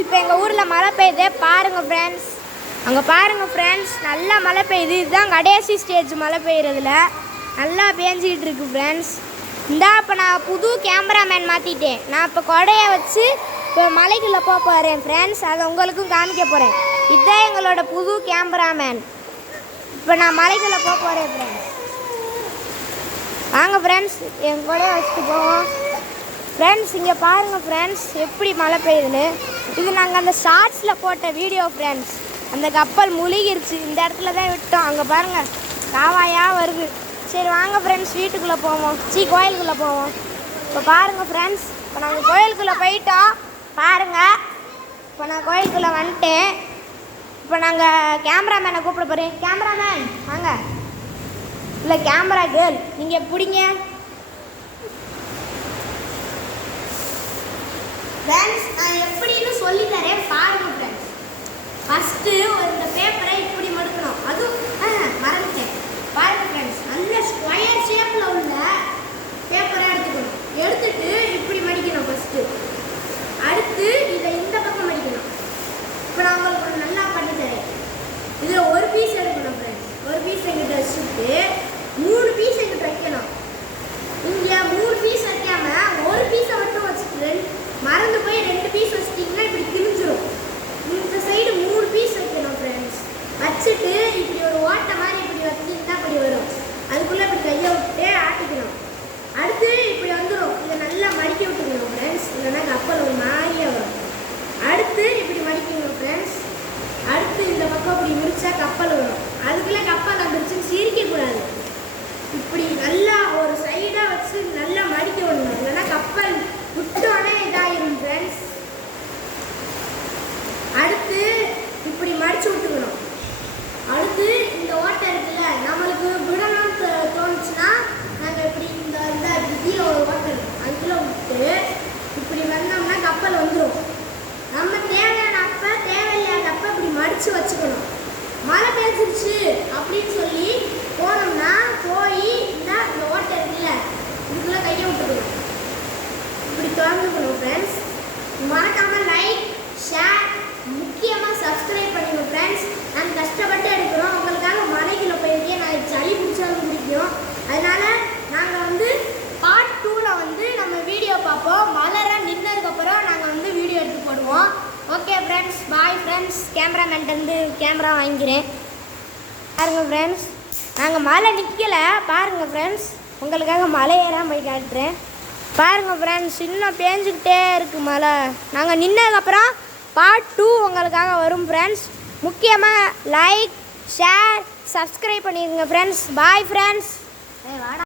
இப்போ எங்கள் ஊரில் மழை பெய்யுது பாருங்கள் ஃப்ரெண்ட்ஸ். அங்கே பாருங்கள் ஃப்ரெண்ட்ஸ், நல்லா மழை பெய்யுது. இதுதான் கடைசி ஸ்டேஜ் மழை பெய்யுறதுல. நல்லா பேஞ்சிக்கிட்டு இருக்கு ஃப்ரெண்ட்ஸ். இப்போ நான் புது கேமராமேன் மாற்றிட்டேன். நான் இப்போ கொடையை வச்சு இப்போ மலைக்குள்ளே போக போகிறேன் ஃப்ரெண்ட்ஸ். அதை உங்களுக்கும் காமிக்க போகிறேன். இதுதான் எங்களோட புது கேமராமேன். இப்போ நான் மலைக்குள்ளே போக போகிறேன் ஃப்ரெண்ட்ஸ். வாங்க ஃப்ரெண்ட்ஸ், என் கொடையை வச்சுட்டு போவோம் ஃப்ரெண்ட்ஸ். இங்கே பாருங்கள் ஃப்ரெண்ட்ஸ், எப்படி மழை பெய்யுதுன்னு. இது நாங்கள் அந்த ஷார்ட்ஸில் போட்ட வீடியோ ஃப்ரெண்ட்ஸ். அந்த கப்பல் முழுகிருச்சு. இந்த இடத்துல தான் விட்டோம். அங்கே பாருங்கள், காவாயாக வருது. சரி வாங்க ஃப்ரெண்ட்ஸ், வீட்டுக்குள்ளே போவோம். கோயிலுக்குள்ளே போவோம். இப்போ பாருங்கள் ஃப்ரெண்ட்ஸ், இப்போ நாங்கள் கோயிலுக்குள்ளே போயிட்டோம். பாருங்கள், இப்போ நான் கோயிலுக்குள்ளே வந்துட்டேன். இப்போ நாங்கள் கேமராமேனை கூப்பிட போகிறேன். கேமராமேன் வாங்க. இல்லை கேமரா கேர்ள், நீங்கள் பிடிங்க ஃப்ரெண்ட்ஸ். நான் எப்படின்னு சொல்லித்தரேன் பாருங்க ஃப்ரெண்ட்ஸ். ஃபஸ்ட்டு இந்த பேப்பரை இப்படி மடுக்கணும். அதுவும் மறந்துட்டேன். பாருங்க ஃப்ரெண்ட்ஸ், நல்ல ஸ்கொயர் ஷேப்பில் உள்ள பேப்பரை எடுத்துக்கணும். எடுத்துட்டு இப்படி மடிக்கணும் ஃபஸ்ட்டு. அடுத்து இதை இந்த பக்கம் மடிக்கணும். இப்போ நான் உங்களுக்கு நல்லா பண்ணித்தரேன். இதில் ஒரு பீஸ் எடுக்கணும் ஃப்ரெண்ட்ஸ். ஒரு பீஸ் எங்கிட்ட வச்சுட்டு 3 பீஸ் எங்கிட்ட வைக்கணும். இங்கே 3 பீஸ் வைக்காமல் ஒரு பீஸை மட்டும் வச்சுட்டு மறந்து போய் 2 பீஸ் வச்சிட்டிங்கன்னா இப்படி கிழிஞ்சிரும். இந்த சைடு 3 பீஸ் வைக்கணும் ஃப்ரெண்ட்ஸ். வச்சுட்டு இப்படி ஒரு ஓட்டை மாதிரி இப்படி வச்சிங்கன்னா இப்படி வரும். அதுக்குள்ளே இப்படி கையை விட்டு ஆட்டிக்கணும். அடுத்து இப்படி வந்துடும். இதை நல்லா மடிக்க விட்டுக்கணும் ஃப்ரெண்ட்ஸ். இல்லைன்னா கப்பல் ஒரு மாதிரியே வரும். அடுத்து இப்படி மடிக்கணும் ஃப்ரெண்ட்ஸ். அடுத்து இந்த பக்கம் இப்படி விரிச்சா கப்பல் வரும். அதுக்குள்ளே கப்பல் வந்துருச்சுன்னு சிரிக்கக்கூடாது. இப்படி நல்லா ஒரு சைடாக வச்சு நல்லா மடிக்க விடணும். இல்லைன்னா கப்பல் விட்டோன்னே இதாகிடும் ஃப்ரெண்ட்ஸ். அடுத்து இப்படி மடிச்சு விட்டுக்கணும். அடுத்து இந்த ஓட்டை இருக்குல்ல, நம்மளுக்கு விடணும்னு தோணுச்சுன்னா நாங்கள் இப்படி இந்த கீழே ஒரு ஓட்டை இருக்கும், அதுக்குள்ளே விட்டு இப்படி வந்தோம்னா கப்பல் வந்துடும். நம்ம தேவையான அப்போ தேவையில்லாத அப்போ இப்படி மடித்து வச்சுக்கணும். மழை பெஞ்சிருச்சு அப்படின்னு சொல்லி போனோம்னா போய் இந்த ஓட்டை இருக்குல்ல, இதுக்குள்ளே கையை விட்டுக்கணும். இப்படி திறந்துக்கணும் ஃப்ரெண்ட்ஸ். மறக்காமல் லைக், ஷேர், முக்கியமாக சப்ஸ்கிரைப் பண்ணிக்கணும் ஃப்ரெண்ட்ஸ். நாங்கள் கஷ்டப்பட்டு எடுக்கிறோம். உங்களுக்காக மலைக்குள்ளே போயிருக்கேன். நான் சளி பிடிச்சாலும் பிடிக்கும். அதனால் நாங்கள் பார்ட் 2ல் நம்ம வீடியோ பார்ப்போம். மழைலாம் நின்னதுக்கப்புறம் நாங்கள் வீடியோ எடுத்து போடுவோம். Okay friends, bye friends. கேமராமேன்ட்டு கேமரா வாங்கிக்கிறேன். பாருங்கள் ஃப்ரெண்ட்ஸ், நாங்கள் மழை நிற்கலை. பாருங்கள் ஃப்ரெண்ட்ஸ், உங்களுக்காக மலையேறாம போய் காட்டுறேன். பாருங்கள் ஃப்ரெண்ட்ஸ், இன்னும் பேஞ்சிக்கிட்டே இருக்குது மழை. நாங்கள் நின்னதுக்கப்புறம் பார்ட் 2 உங்களுக்காக வரும் ஃப்ரெண்ட்ஸ். முக்கியமாக லைக், ஷேர், சப்ஸ்கிரைப் பண்ணிடுங்க ஃப்ரெண்ட்ஸ். Bye friends.